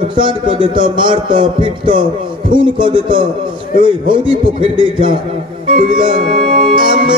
नुकसान कर देता, मारता, पीटता, खून कर देता, हौदी पोखर नहीं जा बुझला।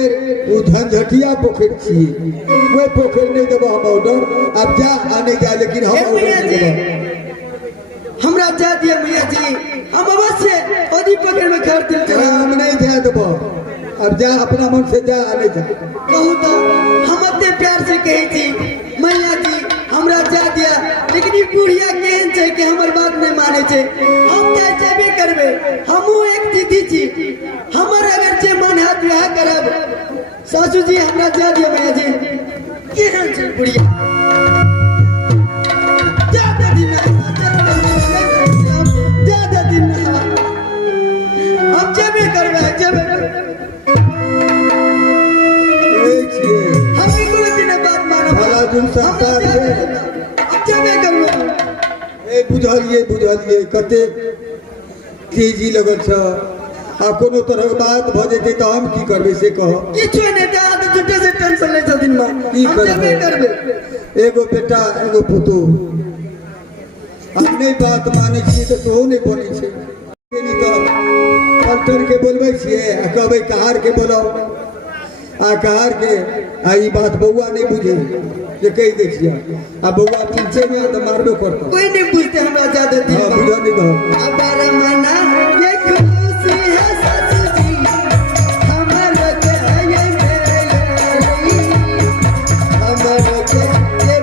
झंझटिया पोखर छी वे पोखर नहीं देबो हम ऑर्डर अब जा आने जा लेकिन हम ऑर्डर नहीं देबो हमरा जा दिया भैया जी हम अवश्य ओदी पोखर में घर दिल कर हम नहीं जा देबो अब जा अपना मन से जा आने जा कहू तो हम अपने प्यार से कही थी मैया जी हमरा जा दिया लेकिन ये बुढ़िया केहन छै कि हमर बात नहीं माने छै हम चाहे जेबे करबे हमहू एक दीदी छी हमर अगर जे मन है बियाह करब सासू जी हमरा जा दिया भैया जी केहन छै बुढ़िया ज्यादा दिन हम जेबे करबे जेबे हम एक दिन बात मानब भला दिन संस्कार है हम जेबे करबे ए बुझलिए कते तेजी लगल छ आ कोनो तरह बात भ जेते त हम की करबे से कह किछु नै दाद झूठे से टेंशन ले दिन में की करबे एगो बेटा एगो पुतो आ नहीं बात माने छी त तो नहीं बने छै नहीं तो डॉक्टर के बोलबे छिए आ कहबे कहार के बोलाओ आ कहार के आ ई बात बउआ नहीं बुझे जे कह दे छिया आ बउआ पीछे में त मारबे करतो कोई नहीं पूछते हमरा ज्यादा दिन हां बुझा नहीं दो अबार मना ये खुशी है सासू जी हमर के ये मेरी हमर के ये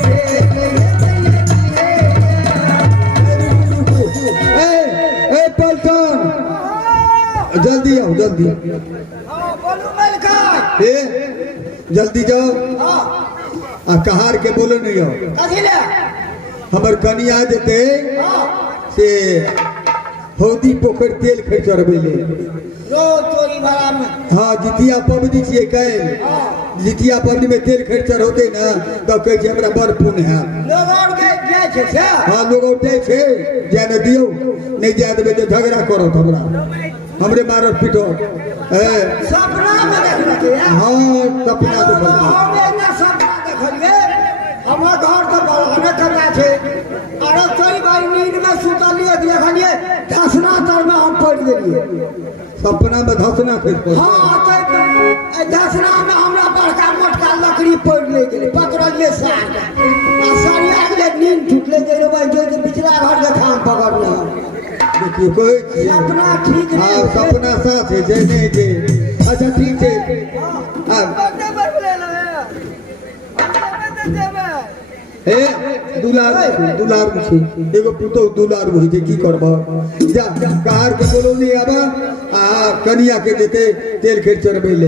ए पलटन जल्दी आओ जल्दी हां बोलू मलका ए जल्दी जाओ आ कहार के बोले नहीं आओ कथि ले हमर कनिया जेते से हौदी पोखर तेल खर्चरबे ले रो तोरी भरा में हां जितिया पबनी छिए काल जितिया पबनी में तेल खर्चर होते ना तो कह छै हमरा बड़ पुण्य है लोग और के जाय छै से हां लोग उठे छै जाने दियो नहीं जा देबे तो झगड़ा करत हमरा हमरे मारत पिटत ए सपना में देखलिए हां सपना तो हम एक सपना देखलिए हमर घर तो बलहने करना छै अरे तोरी भाई नींद में सुतलिए देखलिए धसना तर में हम पड़ गेलिए सपना में धसना खस पड़ हां तो धसना में हमरा बड़का मोटका लकड़ी पड़ ले गेलै पकड़लिए सार आ सारिया के नींद टूटले जे रे भाई जो पिछला घर के खान पकड़ले देखिए कोई चीज सपना ठीक हाँ नहीं सपना साथ है जे नहीं जे अच्छा ठीक है हाँ ए दुलार दुलार मुझे एगो पुतो दुलार मुझे जे की करबा जा कार के बोलो नहीं आबा कनिया के देते तेल खेत चरबे ले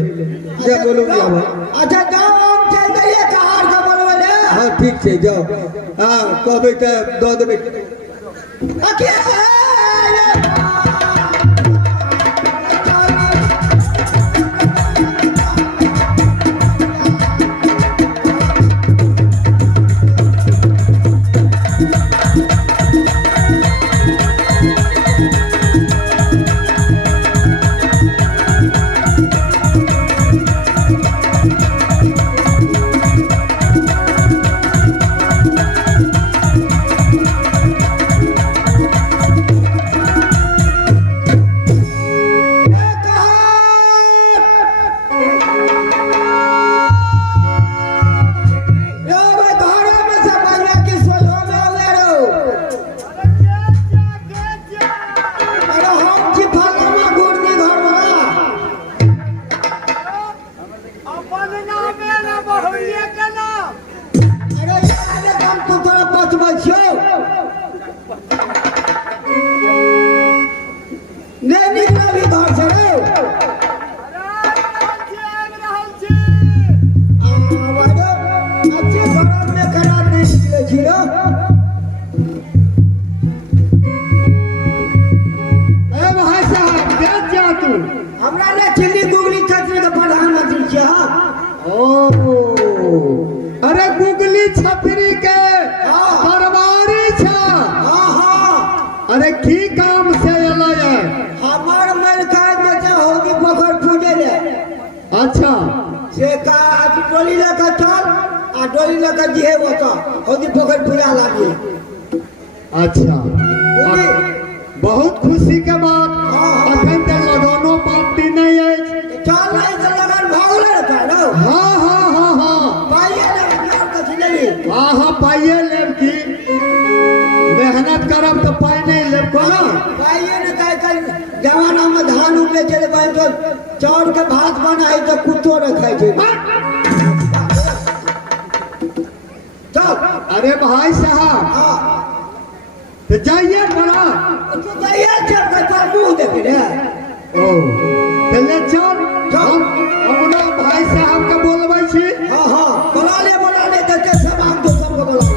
जा बोलो नहीं आबा अच्छा जाओ हम चल जाइए कहार का बोलबे ले हाँ ठीक है जाओ हाँ कहबे त दो देबे अकेले अरे गुगली छपरी के दरबारी छा अरे की काम से अलै है हमार मलकाय बचा होगी पोखर पूजे ले अच्छा से का आज डोली लेकर चल आ डोली लेकर दिए वो तो होगी पोखर पूजा लागी अच्छा होगी बहुत खुशी के बात अखन तक लगनो पार्टी नहीं है चल नहीं तो लगन भागले रहता नो हाँ हाँ हाँ हाँ पाइए ना क्या कथी नहीं हाँ हाँ पाइए लेब की मेहनत करब तो पाई नहीं लेब को ना पाइए ना काय कर जवाना में धान उगले चले बन तो चाउर के भात बनाई तो कुत्तो रखाई छे चल अरे भाई साहब हां तो जाइए बड़ा तो जाइए चल के पर मुंह देखे रे ओ चले चल हम अपना भाई साहब के बोलबै छी हां हां बोला ले तो के सब आम तो सबको बोला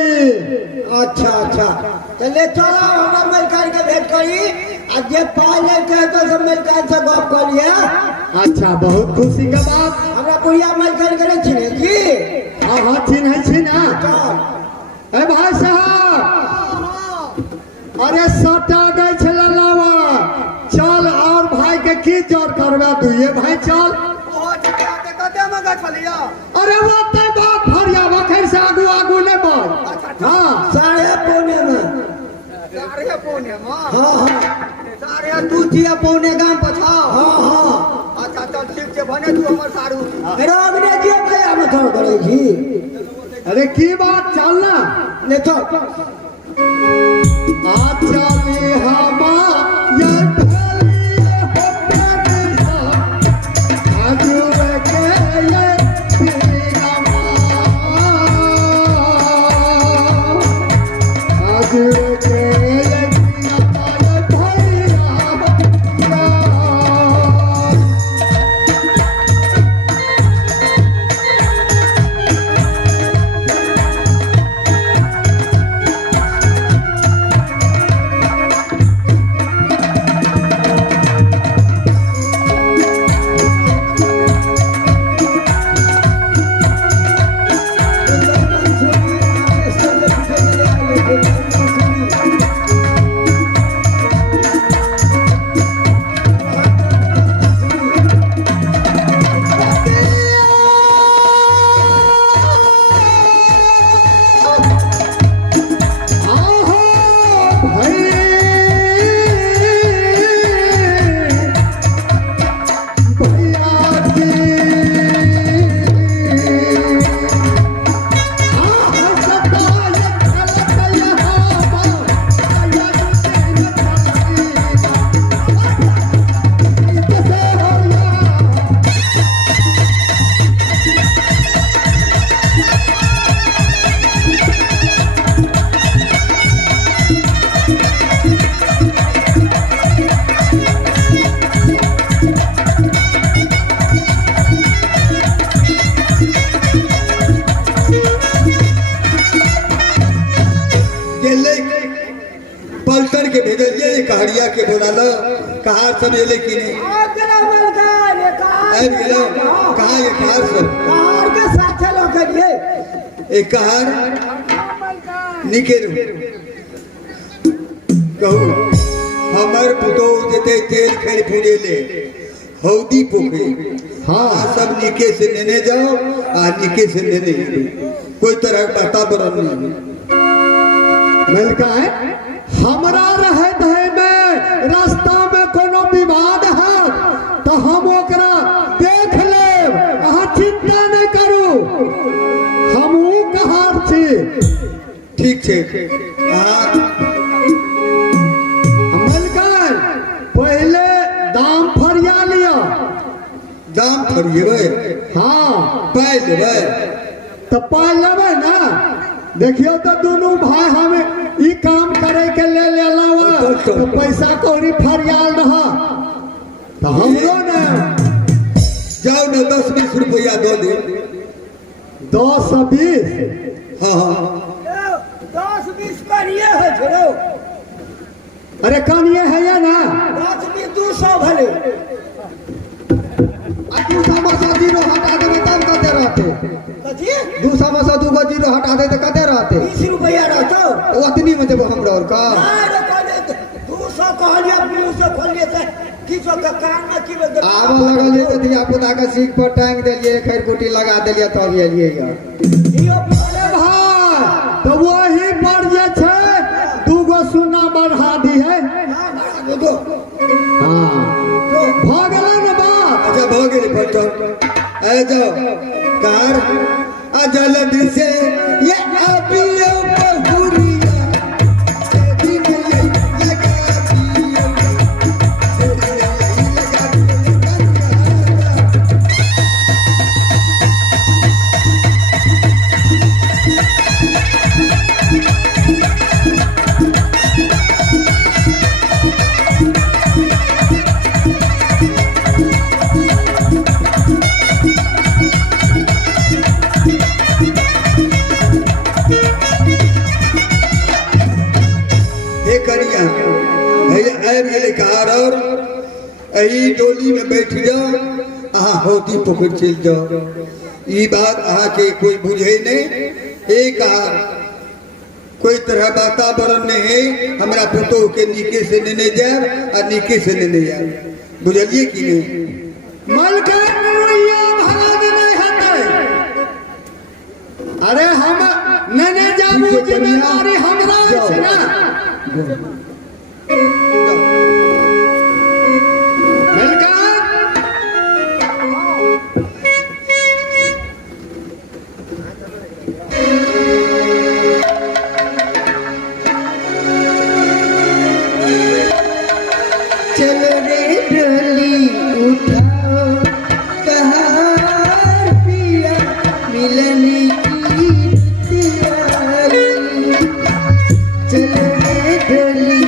अच्छा अच्छा चले चलो हमरा मलकान के भेंट करी आ जे पाई ले के तो सब मलकान से गप कर लिया अच्छा बहुत खुशी के बात हमरा बुढ़िया मलकान करे छिने जी हाँ हाँ चिन्ह छी ना चल ए भाई साहब अरे सटा गई छला लावा चल और भाई के की जोर करबा तू ये भाई चल अरे वो ते बात फरिया वखर से आगू आगू ने बोल हाँ साढ़े पौने में हाँ हाँ साढ़े दू जिया पौने गाम पछाओ हाँ हाँ अच्छा चल ठीक छै भने तू हमर सारू रागने जी भैया में थोड़ा करे जी अरे की बात चल ना ले चल अच्छा ले हमा ये ढलिए होते के ये के बोला लो कहार सब ये लेकिन कहा ये कहार सब एक कहार निकेरू कहू हमर पुतो जते तेल खैर फूले ले हौदी पोखे हाँ सब निके से लेने जाओ आ निके से लेने कोई तरह का वातावरण नहीं मिलका है हमरा रहे भय में रास्ता में कोनो विवाद है तो हम ओकरा देख लेब अहाँ चिंता नहीं करू हमहू कहार छी ठीक छे हाँ मिलका पहले दाम फरिया लिया दाम फरिएबै हाँ पाइ लेबै तो पाई लेबै ना देखियो तो दोनों भाई हमें ई काम करे के ले लेलावा तो पैसा कौड़ी फरियाल रहा तो हमरो ने जाओ ना 10-20 रुपया दो दे 10-20 हाँ 10-20 करिए है छोड़ो अरे कनिए है या ना 10-20 200 भले तू समोसा जीरो हटा देबे तब कते रहते कथी दू समोसा दू गो जीरो हटा दे तो कते रहते 20 रुपया रहतो ओतनी में देबो हमरा और का अरे कहले 200 कहलिए 200 खोलिए से किछो के काम में की बे आब लगल जे दिया पुता के सीख पर टांग देलिए खैर कुटी लगा देलिए तब एलिए यार इहो अरे भाई तो वही पर जे छे दू गो सुन्ना बढ़ा दी है दो हाँ भगला न बात अच्छा भो गेली फटो आ जाओ कार आ जल्दी से ये अबियो बहुरिया से दिन लगा दियो हे करिया भैया आबि गेलै कार और एही डोली में बैठ जाओ अहाँ हौदी पोखर चल जाओ ई बात अहाँ के कोई बुझे नहीं एक कार कोई तरह वातावरण नहीं है हमरा पुतो के नीके से लेने जाए और नीके से लेने जाए बुझलिए कि नहीं मलका नैया भाग नहीं हटे अरे हम नने जाबू जिम्मेदारी हमरा छै ना मलका चलो रे डोली उठाओ कहार पिया मिलने की तैयारी चलो रे डोली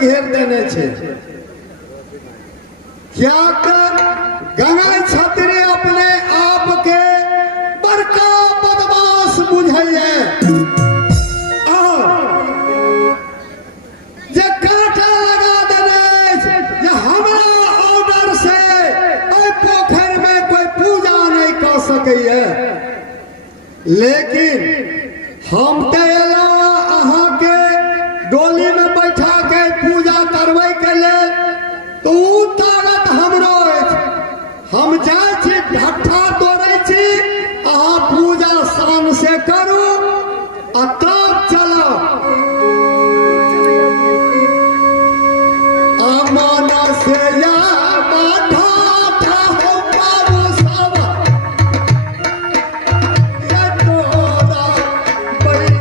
घेर देने छे। क्या कर गंगा छतरी अपने आप के बड़का बदमाश बुझैया जे कांटा लगा देने जे हमरा ऑर्डर से एहि पोखर में कोई पूजा नहीं कर सकैया। लेकिन हम तो अहाँ के डोली में बैठा के पूजा करबै के लेल तो उ ताकत हमरो अछि। हम जाइ छी ढट्ठा तोड़ै छी, अहाँ पूजा शान से करू आ तब चलब। अमन से या माथा हो बाबू सब ये तोरा बड़ी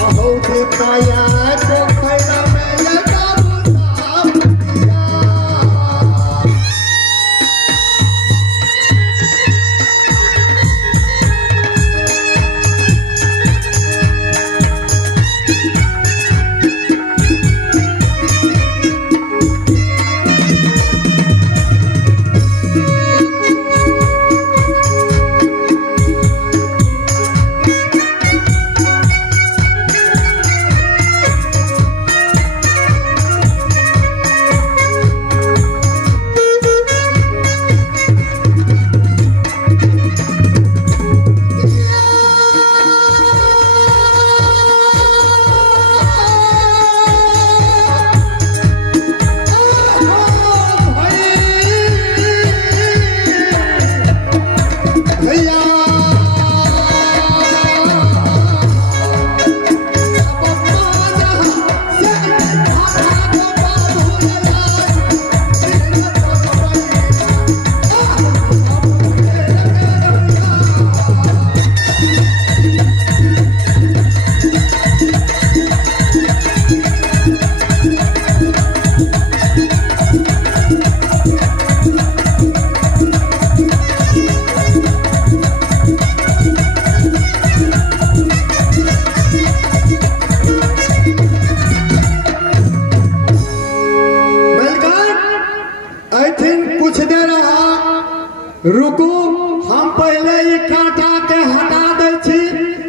अहो दिखाया तो खैरा में ये बाबू सब कुछ देर रुकू, हम पहले ये कांटा के हटा दे छी,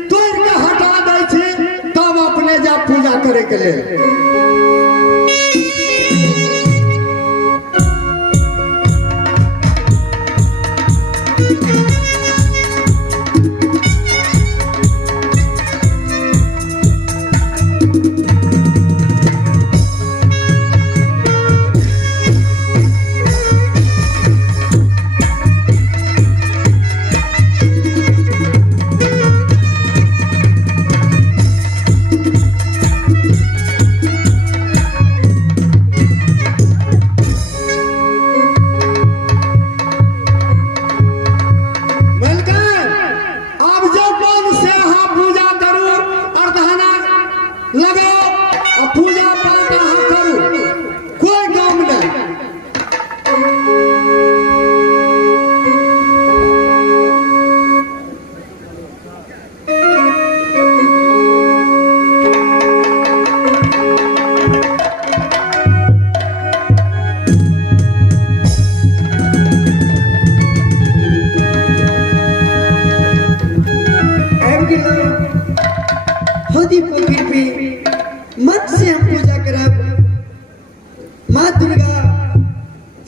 तोड़ के हटा दे छी, तब अपने जा पूजा करे के लिए।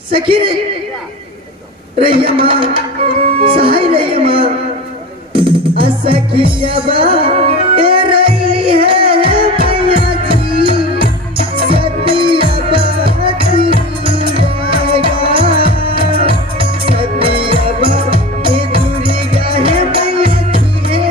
सखी रहिया माँ, सहाय रहिया माँ, असखिया बा ए रही है मैया जी, सतिया बाती जाएगा, सतिया बा ए दुर्गा है मैया जी है।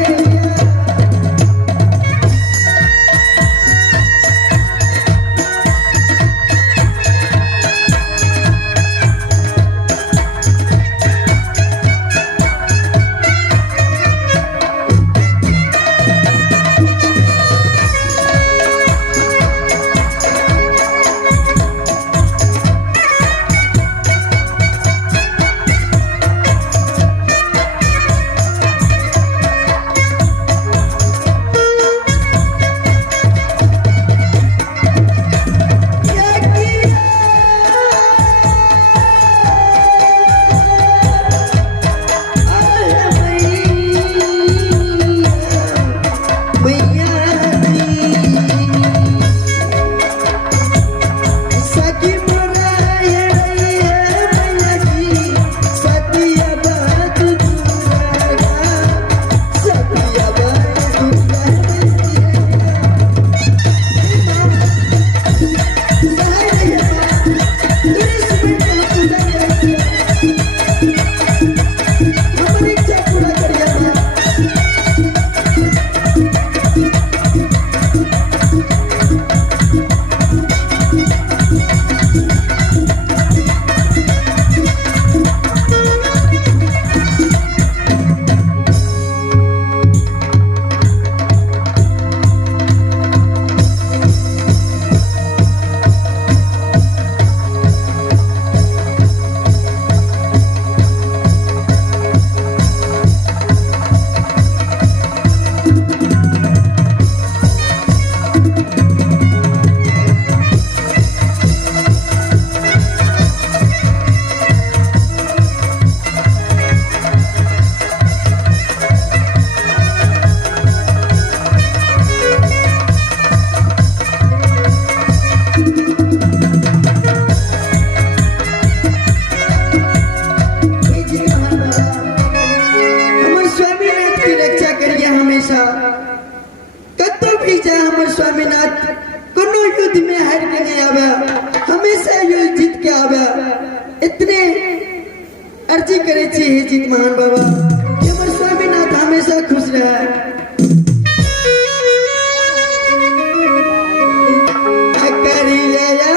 भी जाए हमर स्वामीनाथ कोनो युद्ध में हार के नहीं आवे, हमेशा युद्ध जीत के आवे। इतने अर्जी करे छी हे जीत महान बाबा कि हमर स्वामीनाथ हमेशा खुश रहे। करिया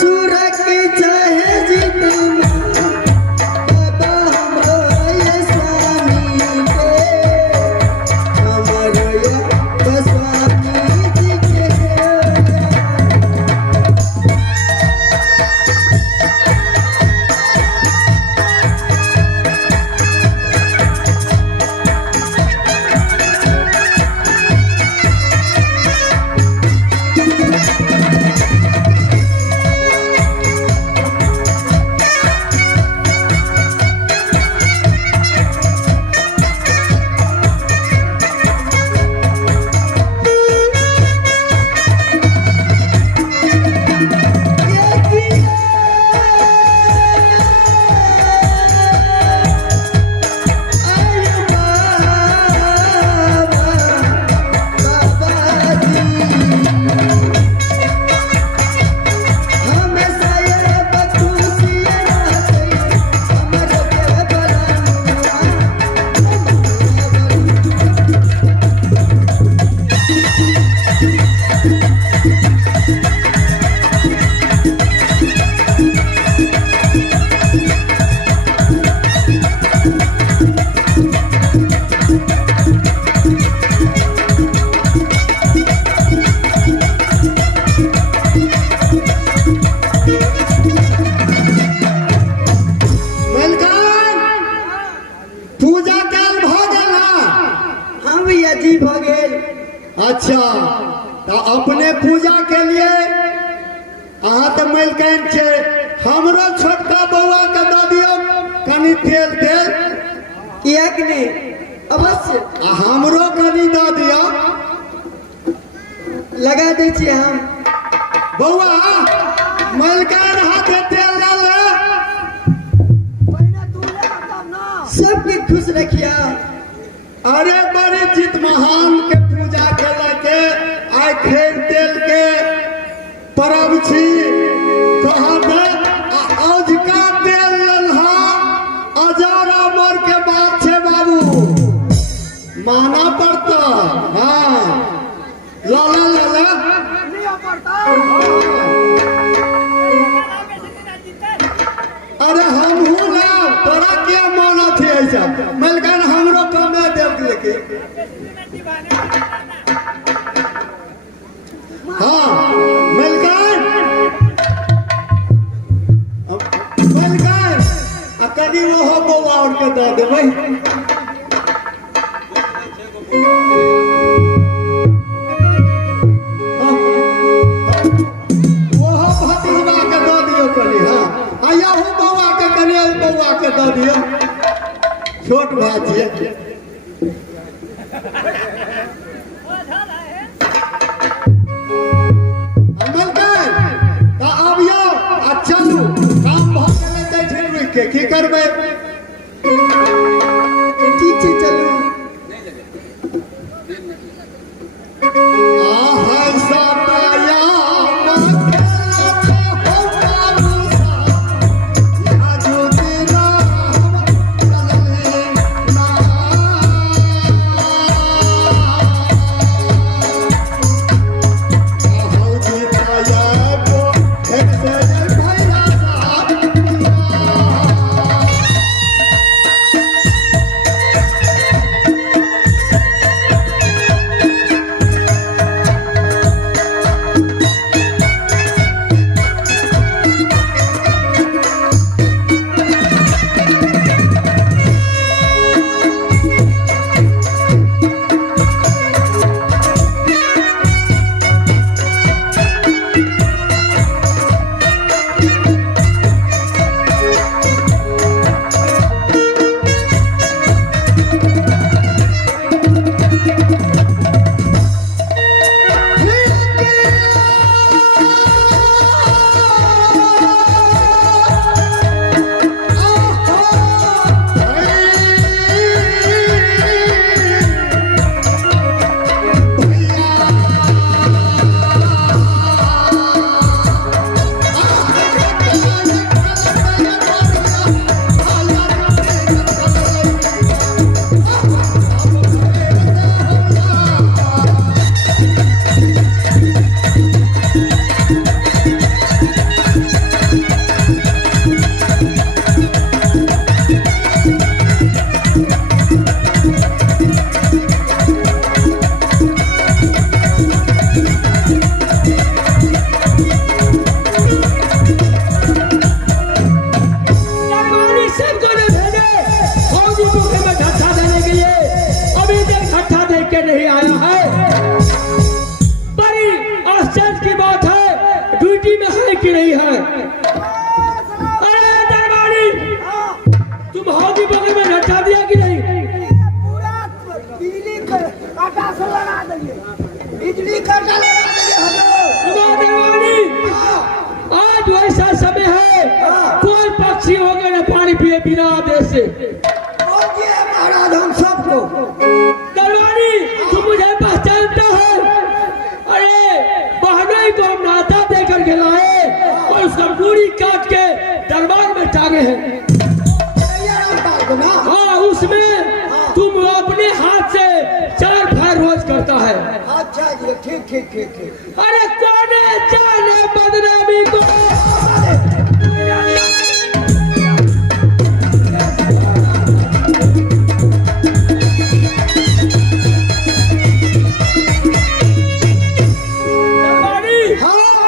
सूरज के चाहे जीत बाबा हमरो ये स्वामी के, हमरो ये स्वामी जी के। पूजा काल भ गेल है? हाँ भैया जी भ गेल। अच्छा, तो अपने पूजा के लिए अहाँ तो मलकान छे, हमरो छोटका बउआ के दऽ दियौ कनी तेल तेल। कियाक नहीं, अवश्य आ हमरो कनी दऽ दियौ। लगा दै छी हम। बउआ मलकान हाथे तेल डाल। सबके खुश रखिया। अरे बड़े चित महान के पूजा केला के आइ खेर तेल के परब छी, कहबे औजका तेल लल्हा हजार अमर के बात छे बाबू, माना पड़ता। हाँ लाला लाला अरे हमहू ना तोरा के माना थी ऐसा मलकान हमरो कमे देव लेके। हाँ मलकान मलकान आ कनी वो बउआ और के दऽ देबै। दऽ दियौ, छोट भाई छियै। मलकान तऽ आबियौ आ चलू, काम भऽ गेलै तऽ ठेर रुकि के की करबै। ठीक छै चलू। हमको। दरबारी तुम मुझे पहचानता है? अरे बहनोई को हम नाता देकर के लाए और उसका पूरी काट के दरबार में टांगे हैं। हाँ, उसमें तुम अपने हाथ से 4 फायर रोज करता है। अच्छा जी, ठीक ठीक ठीक ठीक। अरे कौन जाने बदनामी को।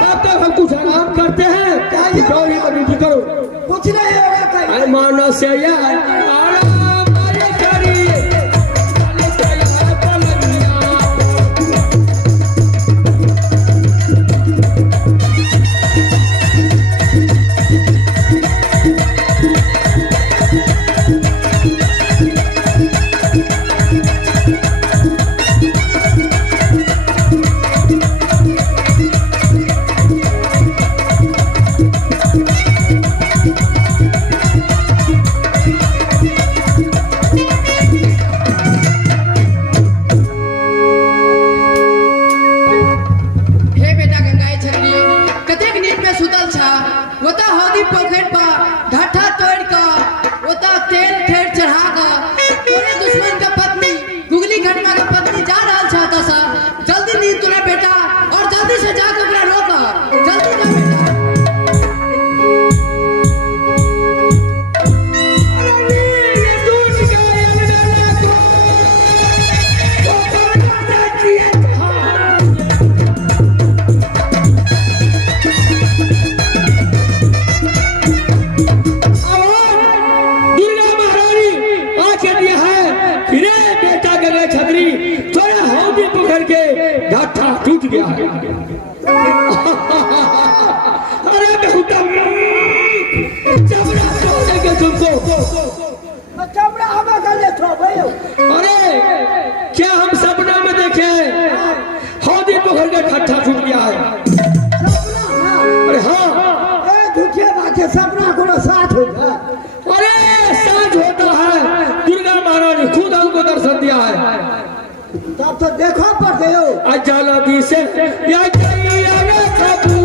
तब तक हम कुछ आराम करते हैं। जाओ यहाँ ड्यूटी करो। कुछ नहीं होगा कहीं। अरे मानो से आराम अरे करिए। अरे तैयार पलंगिया। हे बेटा गंगाई छतरी कतेक नींद में सुतल छा। ओता हौदी पोखर पर ढट्ठा तोड़ का ओता तेल ठेर चढ़ा का तोरे दुश्मन का पत्नी गुगली घटना का पत्नी जा रहल छा। ता सा जल्दी नींद तोरा बेटा और जल्दी से जा के ओकरा रोक। जल्दी जा बेटा। दुर्गा महारानी आके दिया है। फिर बेटा गंगा छतरी थोड़ा हौदी पकड़ के ढट्ठा टूट गया है। अरे बेहुदा चमड़ा तोड़ेंगे तुमको। चमड़ा हमें कर ले तो भयो। अरे क्या हम सपना में देखे हौदी पकड़ के ढट्ठा टूट गया है। अरे हाँ, ए झूठे बातें सपना को साथ हो गया। अरे साथ होता है। दुर्गा महारानी खुद हमको दर्शन दिया है। तब तो देखो पड़ते हो। अजाला दी से या जाइए रे प्रभु